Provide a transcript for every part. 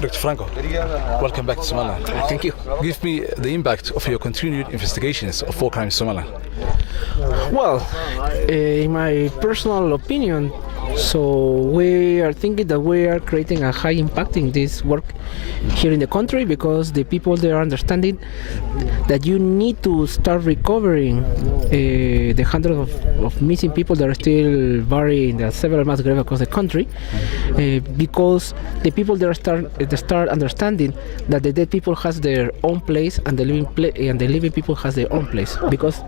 Dr. Franco, welcome back to Somaliland. Thank you. Give me the impact of your continued investigations of war crimes in Somaliland. Well, in my personal opinion, so we are thinking that we are creating a high impact in this work here in the country because the people they are understanding that you need to start recovering the hundreds of missing people that are still buried in the several mass graves across the country, because the people they start understanding that the dead people has their own place and the living people has their own place, because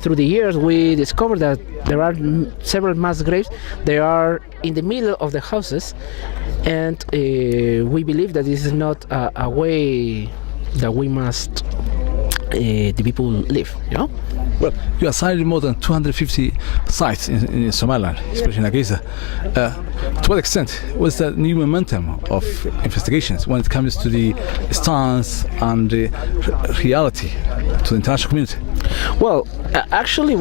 through the years we discovered that there are several mass graves. They are in the middle of the houses, and we believe that this is not a way that we must the people live, you know? Well, you assigned more than 250 sites in Somaliland, especially in Hagaag. To what extent was that new momentum of investigations when it comes to the stance and the reality to the international community? Well, actually,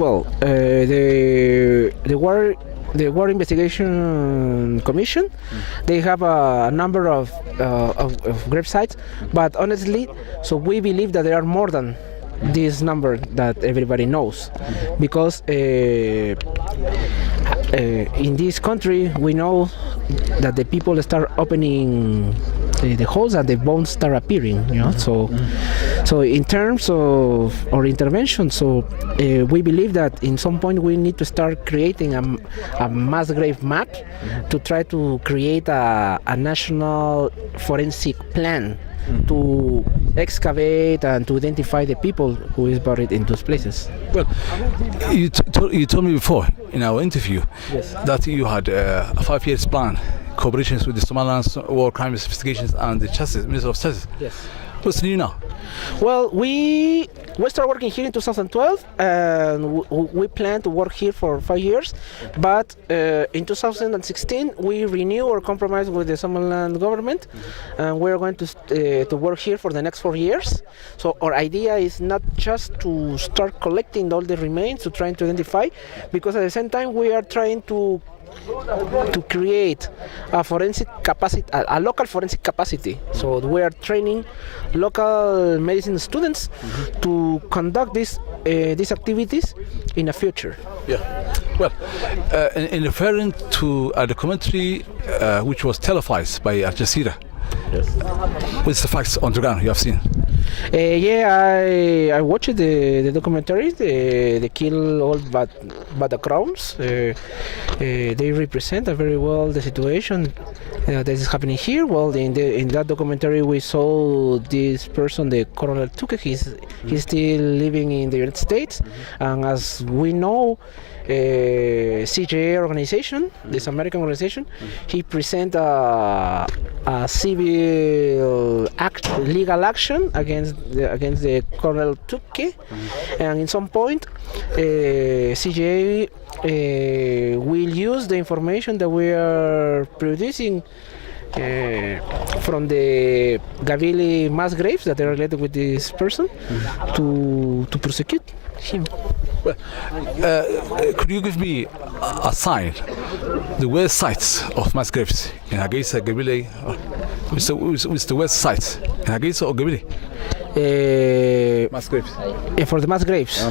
the War Investigation Commission, they have a number of grave sites, but honestly, so we believe that there are more than this number that everybody knows, because in this country we know that the people start opening the holes and the bones start appearing, you know. So in terms of our intervention, so we believe that in some point we need to start creating a mass grave map to try to create a national forensic plan to excavate and to identify the people who is buried in those places. Well, you told me before in our interview, yes, that you had a 5 years plan, cooperations with the Somaliland War Crimes Investigations and the Minister of Justice. Yes. What's new now? Well, we started working here in 2012, and we plan to work here for 5 years. But in 2016, we renew our compromise with the Somaliland government, and we're going to work here for the next 4 years. So our idea is not just to start collecting all the remains to trying to identify, because at the same time we are trying to create a forensic capacity, a local forensic capacity. So we are training local medicine students to conduct these activities in the future. Yeah. Well, in referring to a documentary which was televised by Al Jazeera, yes, what's the facts on the ground you have seen? I watched the documentary. They kill all but the crowns. They represent very well the situation that is happening here. Well, in that documentary we saw this person, the Colonel Tuke. He's still living in the United States, and as we know, CJA organization, this American organization, he present a civil legal action against the Colonel Tuke, and in some point, CJA will use the information that we are producing from the Gavili mass graves that are related with this person to prosecute him. Well, could you give me a sign, the worst sites of mass graves in Hagaag, Gavili? What's the worst sites in Hagaag or Gavili? Mass graves. For the mass graves.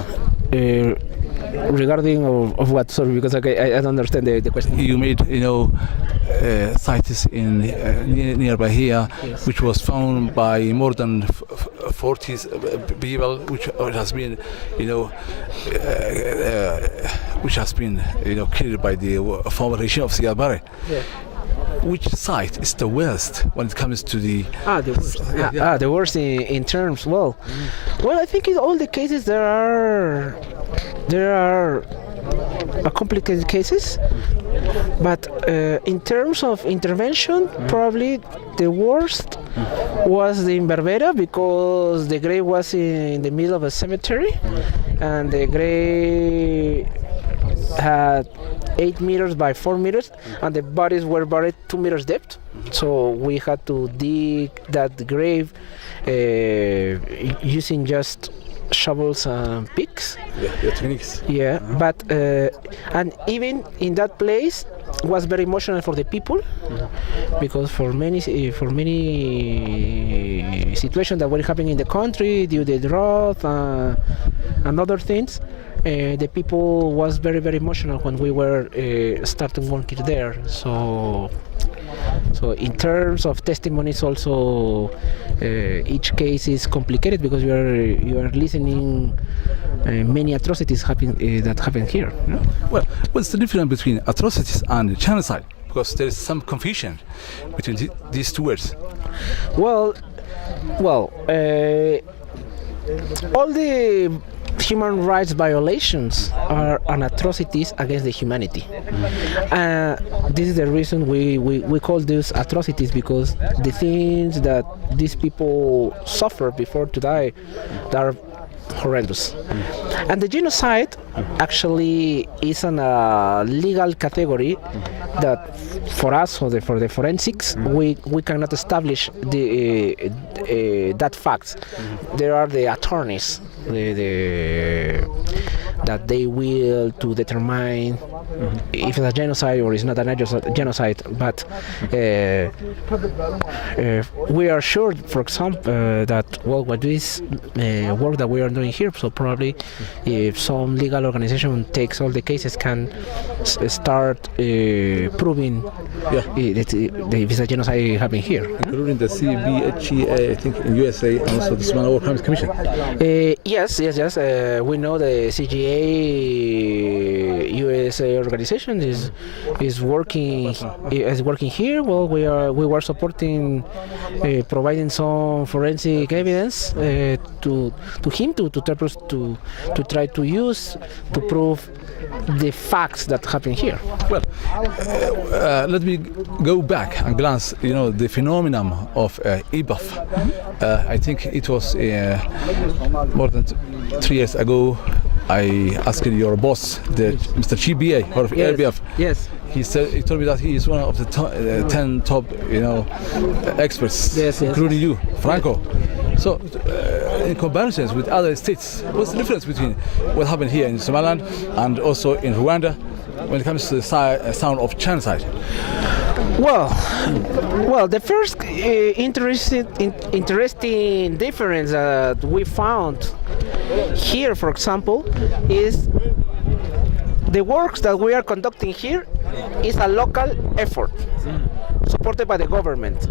Regarding of what? Sorry, because I don't understand the question. You made, sites in nearby here, yes, which was found by more than 40 people, which has been, killed by the former regime of Siad Barre. Yeah. Which site is the worst when it comes to the worst? The worst in terms. Well, I think in all the cases there are complicated cases, but in terms of intervention, probably the worst was in Berbera, because the grave was in the middle of a cemetery, and the grave had 8 meters by 4 meters, and the bodies were buried 2 meters depth. So we had to dig that grave using just shovels and picks. Yeah, techniques. Yeah, but and even in that place, was very emotional for the people, because for many situations that were happening in the country due to the drought and other things, the people was very, very emotional when we were starting working there. So in terms of testimonies, also each case is complicated because you are listening many atrocities that happen here. No? Well, what's the difference between atrocities and genocide? Because there is some confusion between these two words. Well, all the human rights violations are an atrocities against the humanity. This is the reason we call these atrocities, because the things that these people suffer before to die, they are horrendous. And the genocide actually is a legal category that for us, for the forensics, we cannot establish that fact. There are the attorneys that they will to determine if it's a genocide or it's not a genocide. But we are sure, for example, that with this work that we are doing here, so probably if some legal organization takes all the cases, can start proving if it's a genocide happening here. Including the CBHE, I think, in USA, and also the Somali War Crimes Commission. Yes. We know the CGA USA organization is working here. Well, we were supporting, providing some forensic evidence to him to try to use to prove the facts that happen here. Well, let me go back and glance, the phenomenon of IBAF. I think it was more than 3 years ago. I asked your boss, Mr. GBA, or RBF. Yes. He told me that he is one of the 10 top, experts, including you, Franco. So, in comparisons with other states, what's the difference between what happened here in Somaliland and also in Rwanda when it comes to the sound of genocide? Well, the first interesting difference that we found here, for example, is the works that we are conducting here is a local effort supported by the government.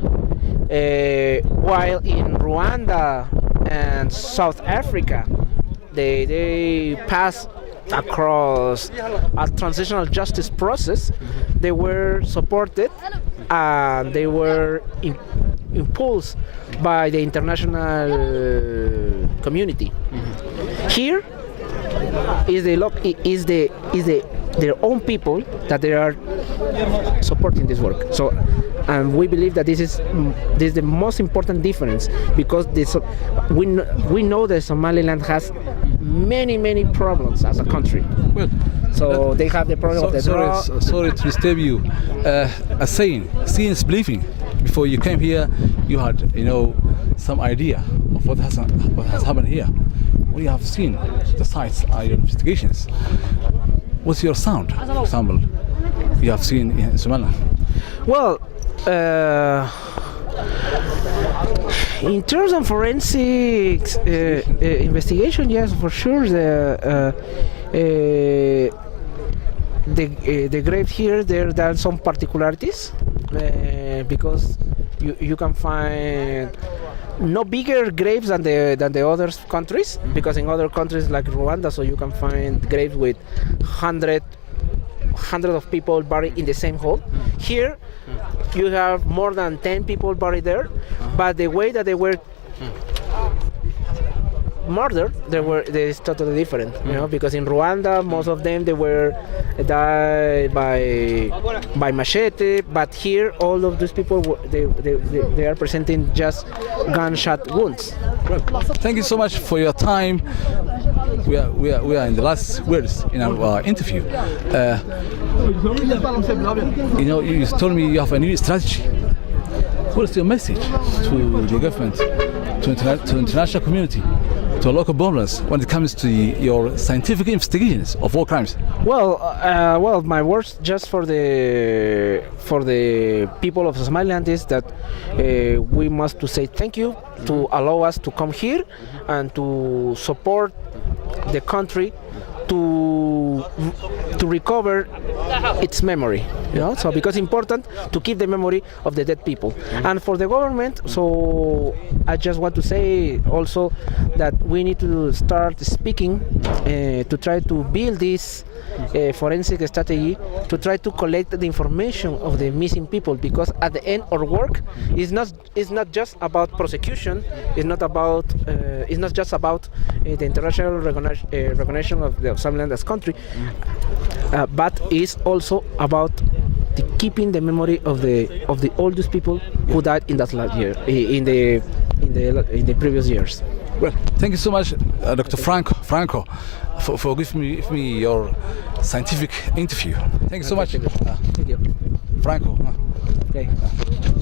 While in Rwanda and South Africa, they pass across a transitional justice process. They were supported and they were impulsed by the international community. Here is their own people that they are supporting this work. So, and we believe that this is the most important difference, because we know that Somaliland has many problems as a country. Well, so they have the problem of the drought. Sorry to disturb you. A saying, seeing is believing. Before you came here, you had some idea of what has happened here. When you have seen the sites and your investigations, what's your sound, for example, you have seen in Somaliland? Well, in terms of forensic investigation, yes, for sure. The grave here, there are some particularities, because you can find no bigger graves than the other countries, because in other countries like Rwanda, so you can find graves with hundreds of people buried in the same hole. Here you have more than 10 people buried there, but the way that they were murdered, is totally different, because in Rwanda most of them they were died by machete, but here all of these people they are presenting just gunshot wounds. Well, thank you so much for your time. We are in the last words in our interview. You told me you have a new strategy. What is your message to the government, to the international community, to to local problems when it comes to your scientific investigations of war crimes? Well, my words just for the people of Somaliland is that we must to say thank you to allow us to come here and to support the country to recover its memory, you know. So because important to keep the memory of the dead people. And for the government, so I just want to say also that we need to start speaking to try to build this forensic strategy to try to collect the information of the missing people, because at the end our work is not just about prosecution, it's not just about the international recognition of the Somaliland as country, but is also about keeping the memory of the oldest people who died in that last year, in the previous years. Well, thank you so much, Dr. Franco, for giving me your scientific interview. Thank you so much. Thank you. Franco. Okay.